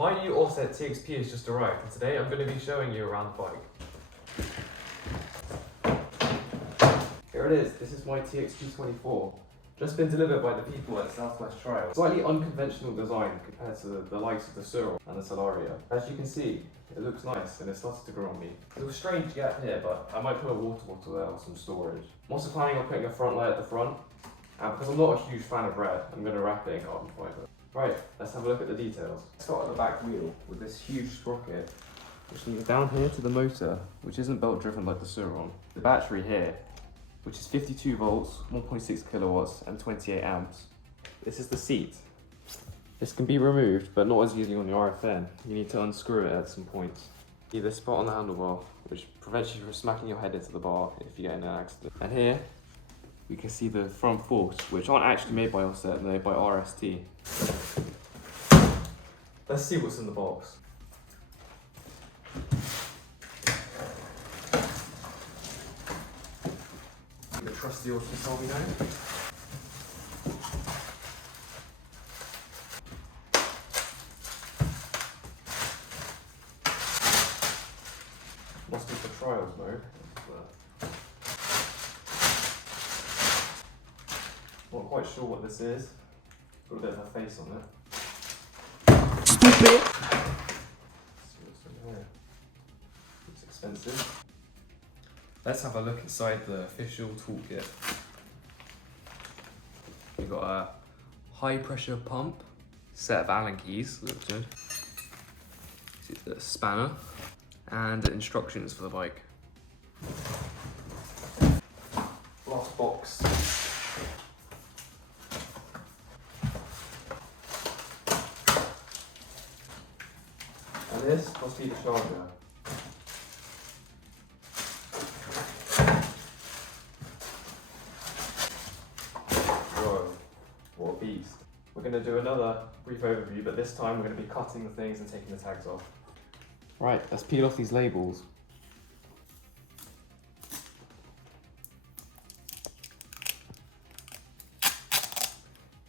My new Oset TXP has just arrived, and today I'm going to be showing you around the bike. Here it is, this is my TXP 24. Just been delivered by the people at Southwest Trial. Slightly unconventional design compared to the likes of the Cyril and the Solaria. As you can see, it looks nice and it started to grow on me. It was strange to get here, but I might put a water bottle there or some storage. I'm also planning on putting a front light at the front, and because I'm not a huge fan of red, I'm going to wrap it in carbon fibre. Right, let's have a look at the details. Let's start at the back wheel with this huge sprocket, which leads down here to the motor, which isn't belt driven like the Ciron. The battery here, which is 52 volts, 1.6 kilowatts, and 28 amps. This is the seat. This can be removed, but not as easily on your RFN. You need to unscrew it at some points. See this spot on the handlebar, which prevents you from smacking your head into the bar if you get in an accident. And here, we can see the front forks, which aren't actually made by Oset, they're by RST. Let's see what's in the box. The trusty old Salvi now. Must be for trials mode. Not quite sure what this is. Got a bit of a face on it. Stupid! Let's see what's in here. It's expensive. Let's have a look inside the official toolkit. We've got a high pressure pump, set of Allen keys, looks good. A spanner, and instructions for the bike. Last box. And this must be the charger. Whoa, what a beast. We're going to do another brief overview, but this time we're going to be cutting the things and taking the tags off. Right, let's peel off these labels.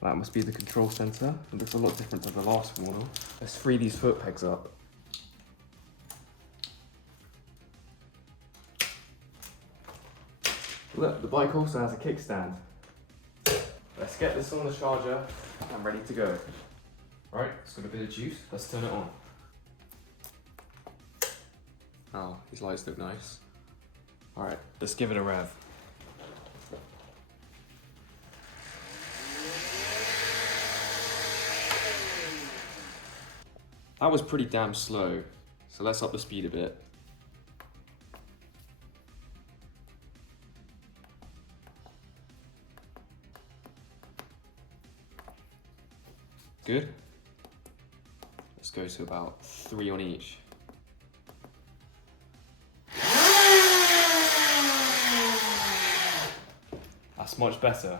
That must be the control center. It looks a lot different to the last model. Let's free these foot pegs up. Look, the bike also has a kickstand. Let's get this on the charger and ready to go. Right, it's got a bit of juice. Let's turn it on. Oh, these lights look nice. Alright, let's give it a rev. That was pretty damn slow, so let's up the speed a bit. Good. Let's go to about 3 on each. That's much better.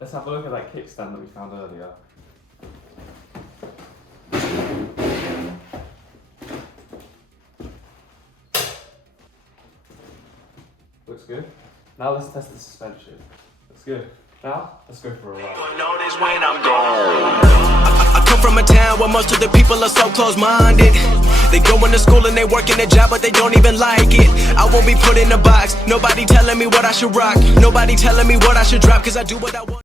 Let's have a look at that kickstand that we found earlier. Looks good. Now let's test the suspension. Looks good. Now, let's go for a ride. I come from a town where most of the people are so close-minded. They go into school and they work in a job, but they don't even like it. I won't be put in a box. Nobody telling me what I should rock. Nobody telling me what I should drop, cause I do what I want.